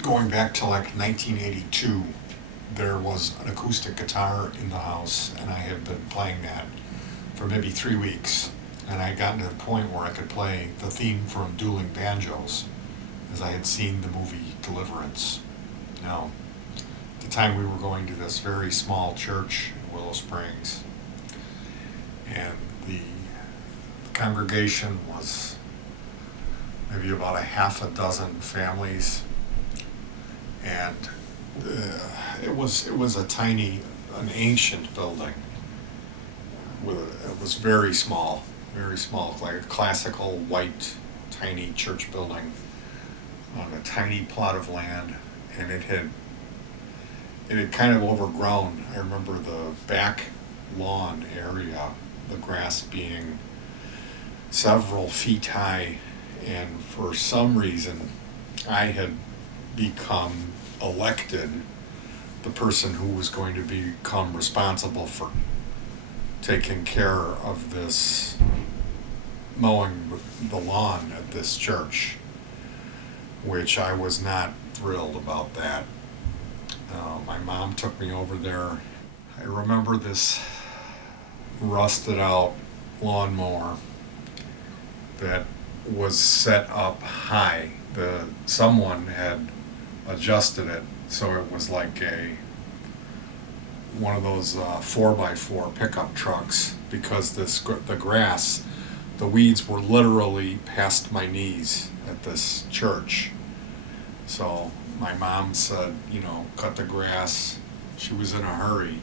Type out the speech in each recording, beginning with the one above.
going back to like 1982, there was an acoustic guitar in the house, and I had been playing that for maybe 3 weeks. And I had gotten to the point where I could play the theme from Dueling Banjos, as I had seen the movie Deliverance. Now, at the time we were going to this very small church in Willow Springs, and the congregation was maybe about a half a dozen families, and it was an ancient building. It was very small, like a classical white tiny church building on a tiny plot of land, and it had kind of overgrown. I remember the back lawn area, the grass being several feet high, and for some reason I had become elected the person who was going to become responsible for taking care of this, mowing the lawn at this church, which I was not thrilled about that. My mom took me over there. I remember this rusted out lawnmower that was set up high. Someone had adjusted it so it was like one of those 4x4 pickup trucks, because the weeds were literally past my knees at this church. So my mom said, cut the grass. She was in a hurry.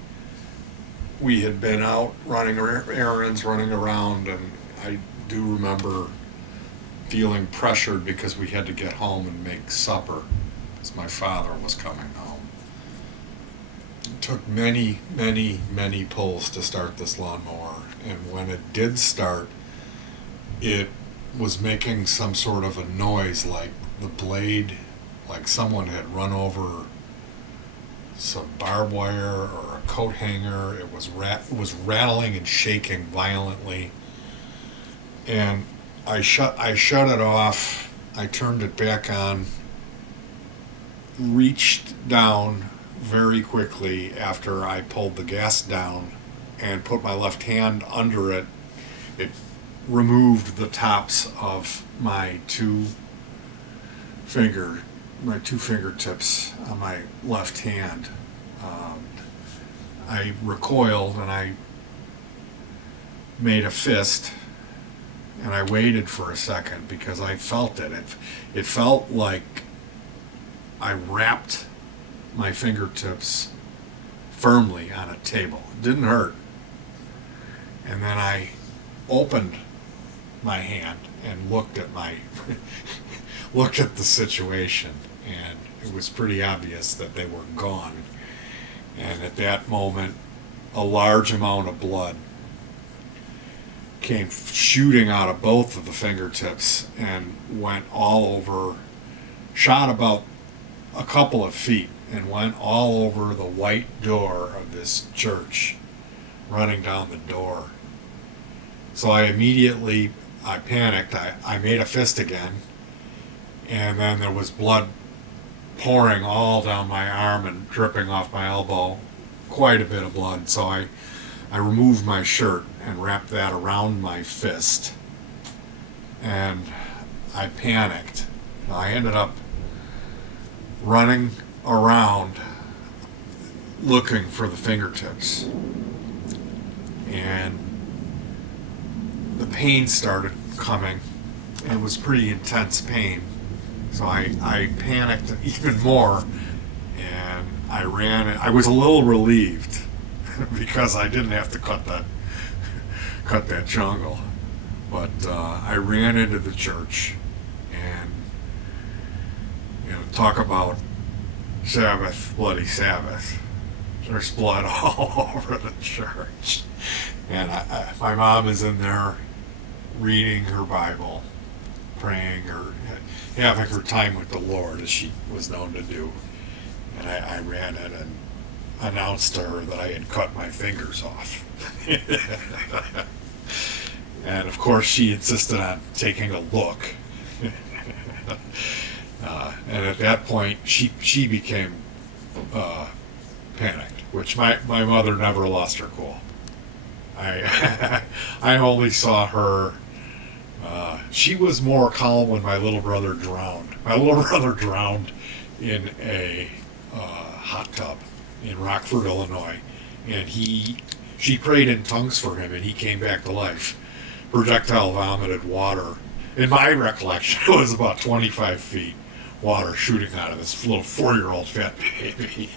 We had been out running errands, running around, and I do remember feeling pressured because we had to get home and make supper as my father was coming home. It took many, many, many pulls to start this lawnmower, and when it did start, it was making some sort of a noise, like the blade, like someone had run over some barbed wire or a coat hanger. It was rattling and shaking violently, and I shut it off. I turned it back on, reached down very quickly after I pulled the gas down, and put my left hand under it. It removed the tops of my two fingertips on my left hand. I recoiled and I made a fist, and I waited for a second because I felt it. It felt like I wrapped my fingertips firmly on a table. It didn't hurt. And then I opened my hand and looked at the situation, and it was pretty obvious that they were gone. And at that moment, a large amount of blood came shooting out of both of the fingertips and went all over, shot about a couple of feet, and went all over the white door of this church, running down the door. So I panicked. I made a fist again, and then there was blood pouring all down my arm and dripping off my elbow, quite a bit of blood. So I removed my shirt and wrapped that around my fist, and I panicked. I ended up running around looking for the fingertips, and the pain started coming. It was pretty intense pain. So I panicked even more, and I ran. I was a little relieved because I didn't have to cut that jungle. But I ran into the church, and talk about Sabbath, bloody Sabbath. There's blood all over the church, and my mom is in there reading her Bible, praying, or having her time with the Lord, as she was known to do. And I ran in and announced to her that I had cut my fingers off. And of course she insisted on taking a look. And at that point, she became panicked, which my mother never lost her cool. I I only saw her. She was more calm when my little brother drowned. My little brother drowned in a hot tub in Rockford, Illinois, and she prayed in tongues for him, and he came back to life. Projectile vomited water. In my recollection, it was about 25 feet water shooting out of this little 4-year-old fat baby.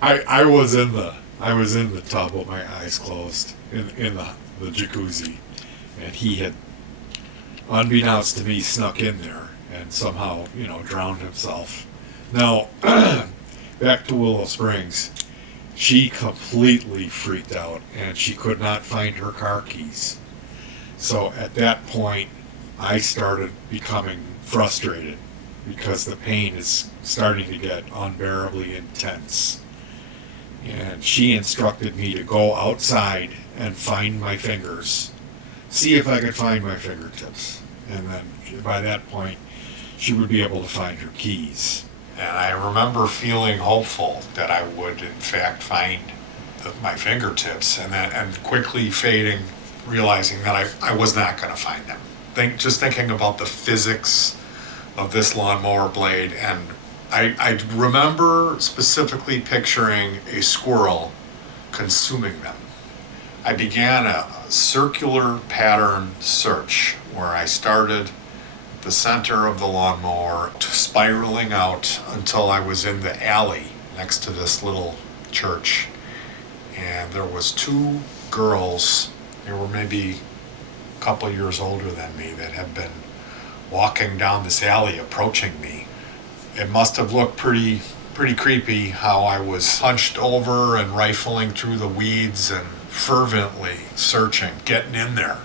I was in the tub with my eyes closed in the jacuzzi, and he had, unbeknownst to me, snuck in there and somehow, drowned himself. Now, back to Willow Springs, she completely freaked out and she could not find her car keys. So at that point, I started becoming frustrated because the pain is starting to get unbearably intense. And she instructed me to go outside and find my fingers, see if I could find my fingertips. And then by that point, she would be able to find her keys. And I remember feeling hopeful that I would, in fact, find my fingertips, and quickly fading, realizing that I was not going to find them. Just thinking about the physics of this lawnmower blade, and I remember specifically picturing a squirrel consuming them. I began a circular pattern search where I started at the center of the lawnmower, spiraling out until I was in the alley next to this little church. And there was 2 girls, they were maybe a couple of years older than me, that had been walking down this alley approaching me. It must have looked pretty creepy how I was hunched over and rifling through the weeds and fervently searching, getting in there,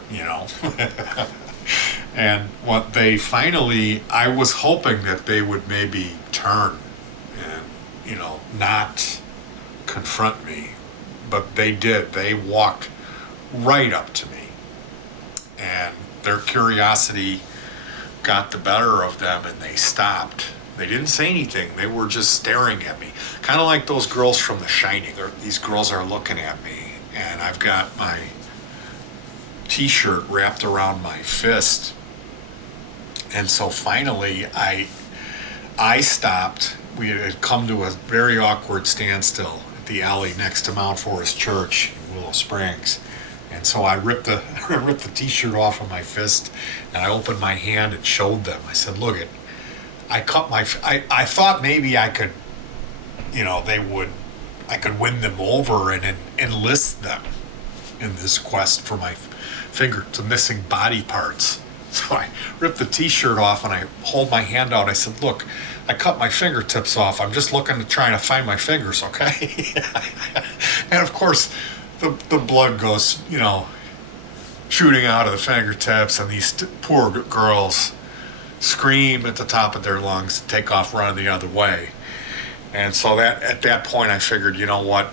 And what they finally, I was hoping that they would maybe turn and, not confront me. But they did. They walked right up to me. And their curiosity got the better of them and they stopped. They didn't say anything. They were just staring at me. Kind of like those girls from The Shining. These girls are looking at me. And I've got my t-shirt wrapped around my fist. And so finally I stopped. We had come to a very awkward standstill at the alley next to Mount Forest Church in Willow Springs. And so I ripped the t-shirt off of my fist, and I opened my hand and showed them. I said, look, I thought maybe I could, I could win them over and enlist them in this quest for the missing body parts. So I ripped the t-shirt off and I hold my hand out. I said, look, I cut my fingertips off. I'm just looking to try to find my fingers, okay? And of course, the blood goes, shooting out of the fingertips, and these poor girls scream at the top of their lungs, take off running the other way. And so at that point I figured, you know what?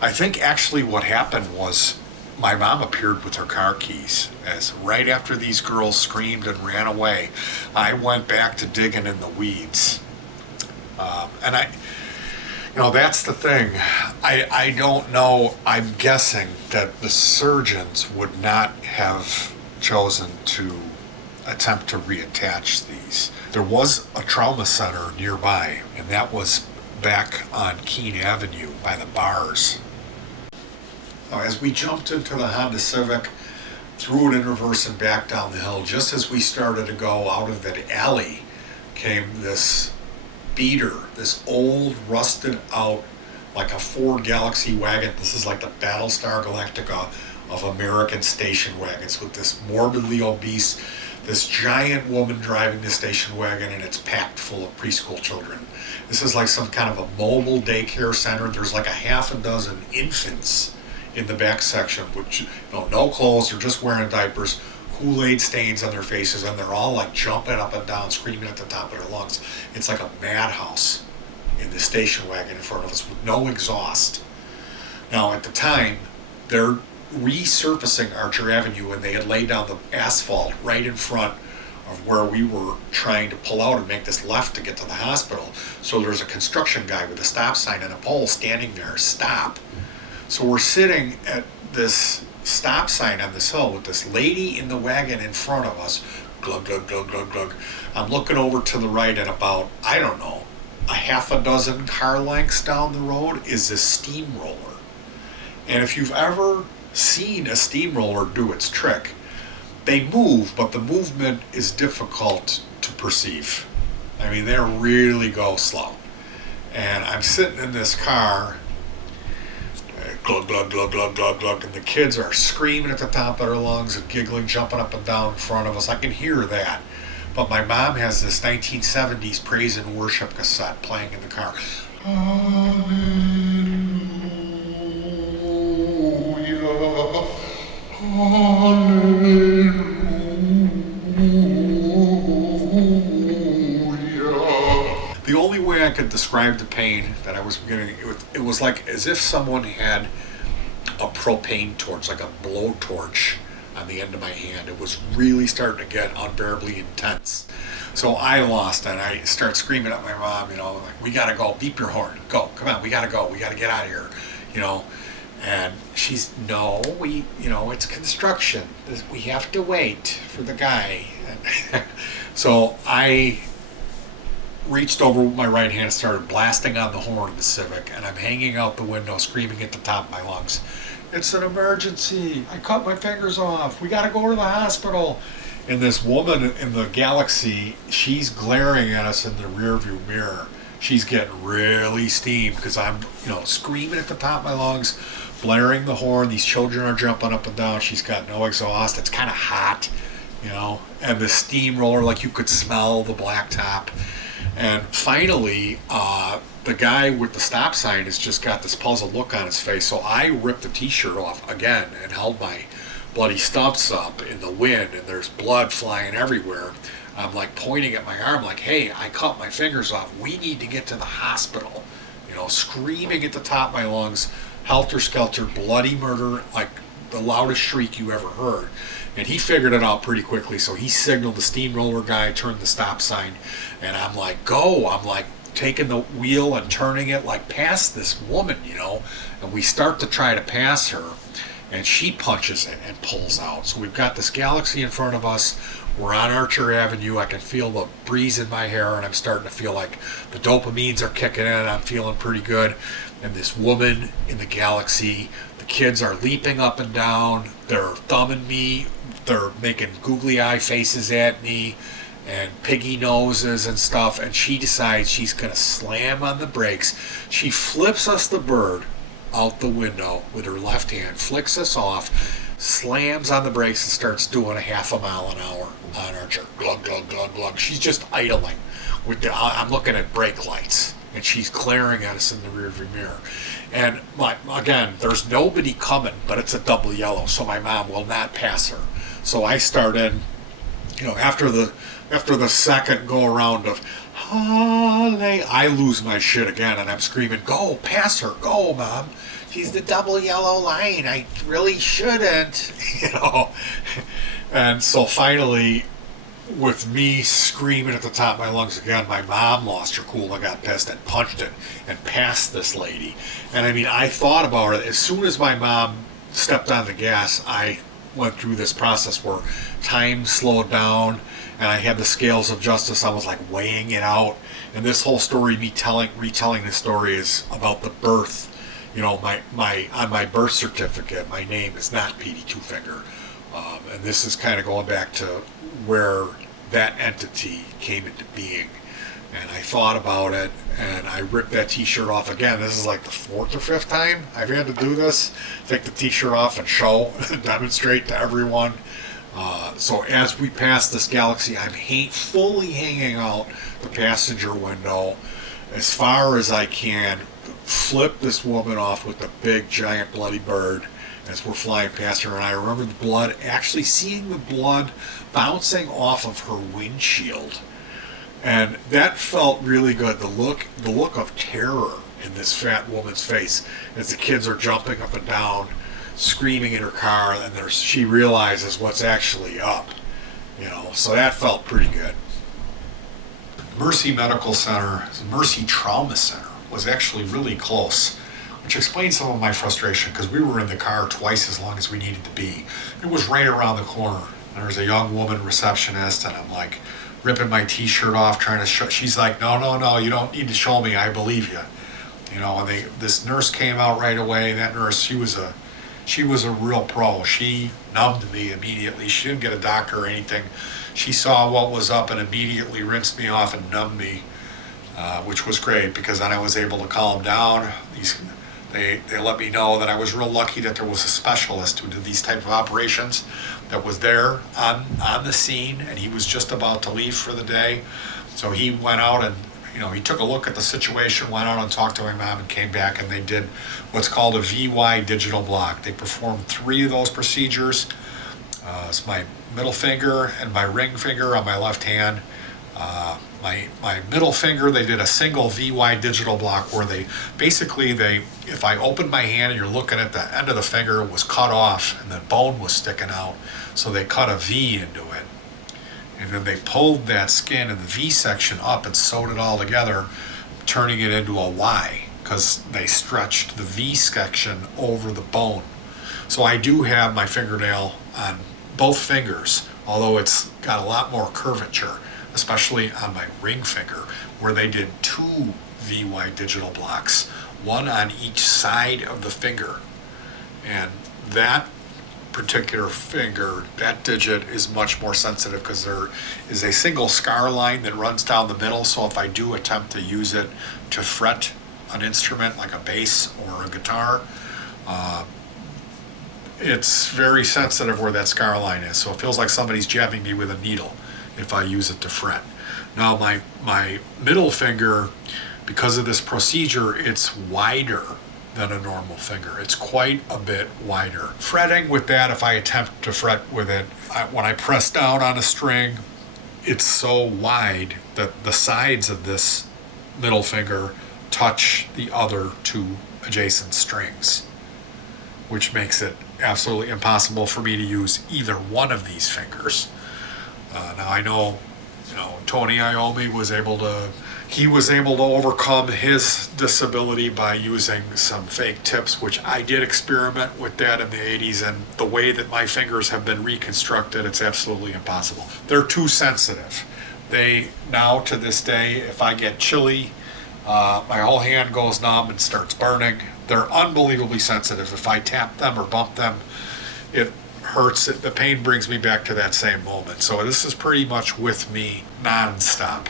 I think actually what happened was my mom appeared with her car keys. As right after these girls screamed and ran away, I went back to digging in the weeds. And that's the thing. I don't know. I'm guessing that the surgeons would not have chosen to attempt to reattach these. There was a trauma center nearby, and that was back on Keene Avenue by the bars. Now, as we jumped into the Honda Civic, threw it in reverse and back down the hill, just as we started to go out of that alley, came this beater, this old, rusted out, like a Ford Galaxy wagon. This is like the Battlestar Galactica of American station wagons, with this morbidly obese, this giant woman driving the station wagon, and it's packed full of preschool children. This is like some kind of a mobile daycare center. There's like a half a dozen infants in the back section, which, no clothes, they're just wearing diapers, Kool-Aid stains on their faces, and they're all like jumping up and down, screaming at the top of their lungs. It's like a madhouse in the station wagon in front of us with no exhaust. Now, at the time, they're resurfacing Archer Avenue, and they had laid down the asphalt right in front of where we were trying to pull out and make this left to get to the hospital. So there's a construction guy with a stop sign and a pole standing there, stop. So we're sitting at this stop sign on this hill with this lady in the wagon in front of us, glug, glug, glug, glug, glug. I'm looking over to the right, and about, I don't know, a half a dozen car lengths down the road is this steamroller. And if you've ever seen a steamroller do its trick, they move, but the movement is difficult to perceive. I mean, they really go slow. And I'm sitting in this car, glug, glug, glug, glug, glug, glug, and the kids are screaming at the top of their lungs and giggling, jumping up and down in front of us. I can hear that. But my mom has this 1970s praise and worship cassette playing in the car. The only way I could describe the pain that I was getting, it was like as if someone had a propane torch, like a blowtorch on the end of my hand. It was really starting to get unbearably intense. So I lost and I start screaming at my mom, like, we gotta go, beep your horn, go, come on, we gotta go, we gotta get out of here, And she's, no, it's construction. We have to wait for the guy. So I reached over with my right hand and started blasting on the horn of the Civic, and I'm hanging out the window screaming at the top of my lungs, it's an emergency, I cut my fingers off, we gotta go to the hospital. And this woman in the Galaxy, she's glaring at us in the rearview mirror. She's getting really steamed because I'm, screaming at the top of my lungs, blaring the horn. These children are jumping up and down. She's got no exhaust. It's kind of hot, and the steamroller, like you could smell the blacktop. And finally, the guy with the stop sign has just got this puzzled look on his face. So I ripped the t-shirt off again and held my bloody stumps up in the wind, and there's blood flying everywhere. I'm like pointing at my arm like, hey, I cut my fingers off. We need to get to the hospital. Screaming at the top of my lungs, helter-skelter, bloody murder, like the loudest shriek you ever heard. And he figured it out pretty quickly, so he signaled the steamroller guy, turned the stop sign, and I'm like, go. I'm like taking the wheel and turning it like past this woman, and we start to try to pass her, and she punches it and pulls out. So we've got this Galaxy in front of us. We're on Archer Avenue. I can feel the breeze in my hair, and I'm starting to feel like the dopamines are kicking in. I'm feeling pretty good. And this woman in the Galaxy, the kids are leaping up and down. They're thumbing me. They're making googly eye faces at me and piggy noses and stuff. And she decides she's going to slam on the brakes. She flips us the bird out the window with her left hand, flicks us off, slams on the brakes and starts doing a half a mile an hour on Archer. Glug, glug, glug, glug. She's just idling. I'm looking at brake lights, and she's glaring at us in the rearview mirror. And again, there's nobody coming, but it's a double yellow, so my mom will not pass her. So I started, after the second go around of I lose my shit again, and I'm screaming, go, pass her, go, Mom. She's the double yellow line. I really shouldn't, And so finally, with me screaming at the top of my lungs again, my mom lost her cool and got pissed and punched it and passed this lady. And I mean, I thought about it. As soon as my mom stepped on the gas, I went through this process where time slowed down, and I had the scales of justice. I was like weighing it out. And this whole story, me retelling this story, is about the birth. On my birth certificate, my name is not Petey Twofinger. And this is kind of going back to where that entity came into being. And I thought about it, and I ripped that t-shirt off again. This is like the 4th or 5th time I've had to do this. Take the t-shirt off and show, demonstrate to everyone. So as we pass this Galaxy, I'm fully hanging out the passenger window as far as I can, flip this woman off with the big, giant, bloody bird as we're flying past her. And I remember the blood, actually seeing the blood bouncing off of her windshield. And that felt really good. The look of terror in this fat woman's face as the kids are jumping up and down, screaming in her car, and she realizes what's actually up. So that felt pretty good. Mercy Medical Center, Mercy Trauma Center, was actually really close, which explains some of my frustration because we were in the car twice as long as we needed to be. It was right around the corner. There was a young woman receptionist, and I'm like ripping my t-shirt off trying to show. She's like, no, you don't need to show me, I believe you. And this nurse came out right away. That nurse, she was a real pro. She numbed me immediately. She didn't get a doctor or anything. She saw what was up and immediately rinsed me off and numbed me, which was great because then I was able to calm down. They let me know that I was real lucky that there was a specialist who did these type of operations that was there on the scene, and he was just about to leave for the day. So he went out and he took a look at the situation, went out and talked to my mom, and came back, and they did what's called a VY digital block. They performed 3 of those procedures. It's my middle finger and my ring finger on my left hand. My middle finger, they did a single VY digital block where if I opened my hand and you're looking at the end of the finger, it was cut off and the bone was sticking out. So they cut a V into it. And then they pulled that skin in the V section up and sewed it all together, turning it into a Y because they stretched the V section over the bone. So I do have my fingernail on both fingers, although it's got a lot more curvature, especially on my ring finger, where they did 2 VY digital blocks, one on each side of the finger. And that particular finger, that digit is much more sensitive because there is a single scar line that runs down the middle. So if I do attempt to use it to fret an instrument like a bass or a guitar, it's very sensitive where that scar line is. So it feels like somebody's jabbing me with a needle if I use it to fret. Now my middle finger, because of this procedure, it's wider than a normal finger. It's quite a bit wider. Fretting with that, if I attempt to fret with it, when I press down on a string, it's so wide that the sides of this middle finger touch the other 2 adjacent strings, which makes it absolutely impossible for me to use either one of these fingers. Now I know, Tony Iommi was able to overcome his disability by using some fake tips, which I did experiment with that in the 80s, and the way that my fingers have been reconstructed, it's absolutely impossible. They're too sensitive. Now to this day, if I get chilly, my whole hand goes numb and starts burning. They're unbelievably sensitive. If I tap them or bump them, it hurts. The pain brings me back to that same moment. So this is pretty much with me nonstop.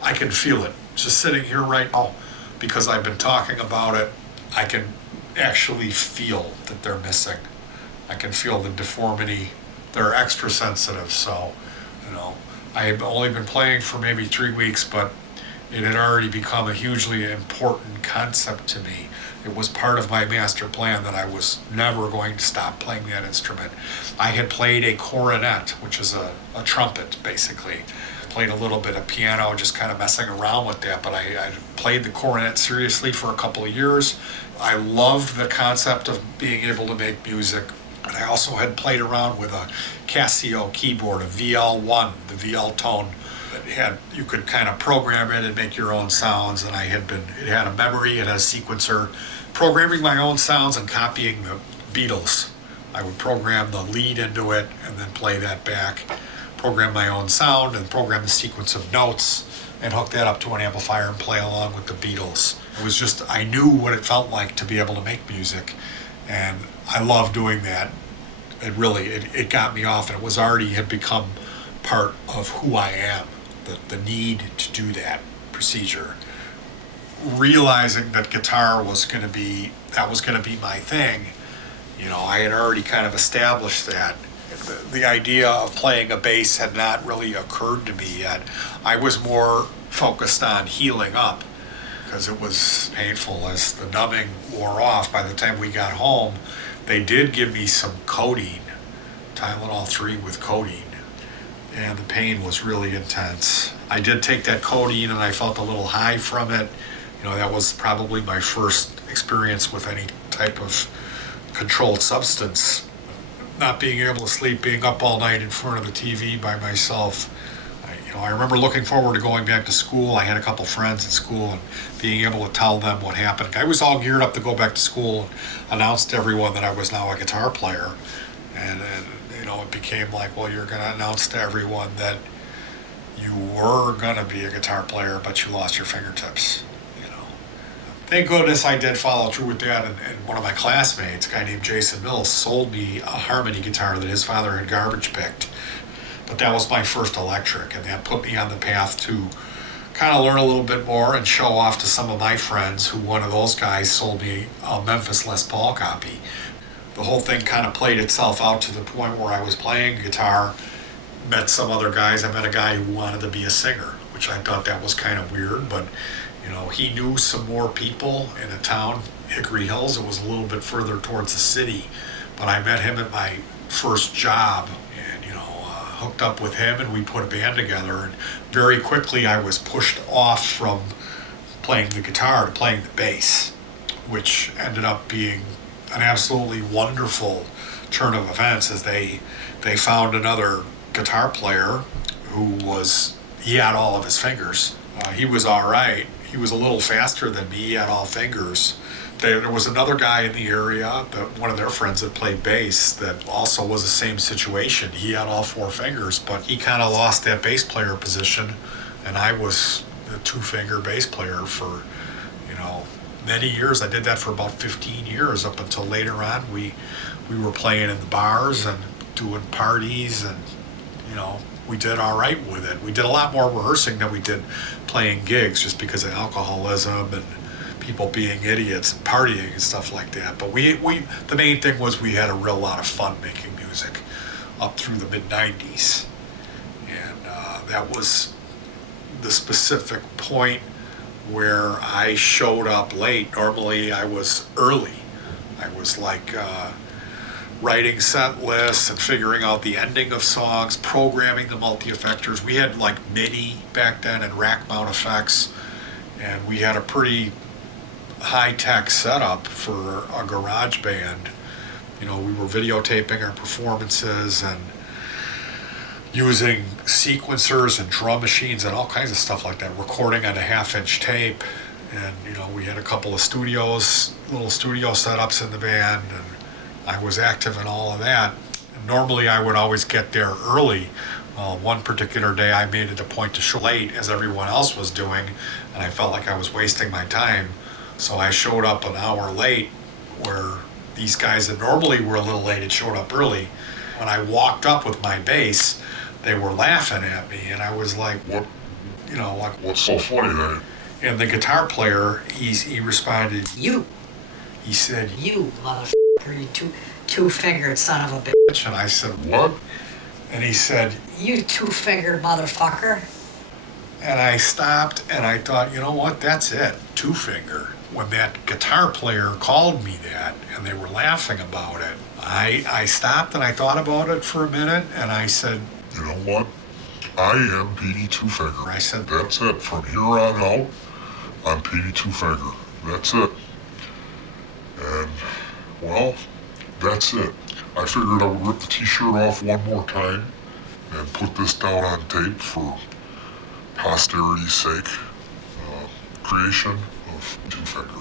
I can feel it just sitting here right now because I've been talking about it. I can actually feel that they're missing. I can feel the deformity. They're extra sensitive. So, I had only been playing for maybe 3 weeks, but it had already become a hugely important concept to me. It was part of my master plan that I was never going to stop playing that instrument. I had played a cornet, which is a trumpet, basically. Played a little bit of piano, just kind of messing around with that, but I played the cornet seriously for a couple of years. I loved the concept of being able to make music. And I also had played around with a Casio keyboard, a VL1, the VL tone. You could kind of program it and make your own sounds, and it had a memory, it had a sequencer. Programming my own sounds and copying the Beatles. I would program the lead into it and then play that back. Program my own sound and program the sequence of notes and hook that up to an amplifier and play along with the Beatles. It was just, I knew what it felt like to be able to make music, and I love doing that. It got me off, and had become part of who I am. The need to do that procedure, realizing that guitar was going to be my thing. I had already kind of established that. The idea of playing a bass had not really occurred to me yet. I was more focused on healing up because it was painful as the numbing wore off. By the time we got home, they did give me some codeine, Tylenol 3 with codeine. And the pain was really intense. I did take that codeine and I felt a little high from it. That was probably my first experience with any type of controlled substance. not being able to sleep, being up all night in front of the TV by myself. I remember looking forward to going back to school. I had a couple friends at school and being able to tell them what happened. I was all geared up to go back to school and announce to everyone that I was now a guitar player. And it became like, well, you're going to announce to everyone that you were going to be a guitar player, but you lost your fingertips. Thank goodness I did follow through with that, and one of my classmates, a guy named Jason Mills, sold me a harmony guitar that his father had garbage picked. But that was my first electric, and that put me on the path to kind of learn a little bit more and show off to some of my friends, who one of those guys sold me a Memphis Les Paul copy. The whole thing kind of played itself out to the point where I was playing guitar, met some other guys. I met a guy who wanted to be a singer, which I thought that was kind of weird, but he knew some more people in a town, Hickory Hills. It was a little bit further towards the city, but I met him at my first job, and hooked up with him, and we put a band together. And very quickly, I was pushed off from playing the guitar to playing the bass, which ended up being an absolutely wonderful turn of events, as they found another guitar player he had all of his fingers. He was all right. He was a little faster than me. He had all fingers. There was another guy in the area, one of their friends that played bass, that also was the same situation. He had all four fingers, but he kind of lost that bass player position, and I was the two-finger bass player for, many years. I did that for about 15 years, up until later on. We were playing in the bars and doing parties, and, we did all right with it. We did a lot more rehearsing than we did playing gigs, just because of alcoholism and people being idiots and partying and stuff like that. But the main thing was we had a real lot of fun making music up through the mid-90s. And that was the specific point where I showed up late. Normally I was early. I was like writing set lists and figuring out the ending of songs, programming the multi-effectors. We had like MIDI back then and rack mount effects, and we had a pretty high-tech setup for a garage band. We were videotaping our performances and using sequencers and drum machines and all kinds of stuff like that, recording on a half-inch tape. And we had a couple of little studio setups in the band, and I was active in all of that. And normally I would always get there early. One particular day I made it a point to show late, as everyone else was doing, and I felt like I was wasting my time. So I showed up an hour late, where these guys that normally were a little late had showed up early. When I walked up with my bass, they were laughing at me, and I was like, "What? What's so funny there?" And the guitar player, he responded, "You." He said, "You motherfucker, you two-fingered son of a bitch." And I said, "What?" And he said, "You two-fingered motherfucker." And I stopped and I thought, you know what, that's it, two-finger. When that guitar player called me that and they were laughing about it, I stopped and I thought about it for a minute, and I said, "You know what? I am Petey Two-Finger." I said, "That's it. From here on out, I'm Petey Two-Finger. That's it." And, well, that's it. I figured I would rip the t-shirt off one more time and put this down on tape for posterity's sake. Creation of Two-Finger.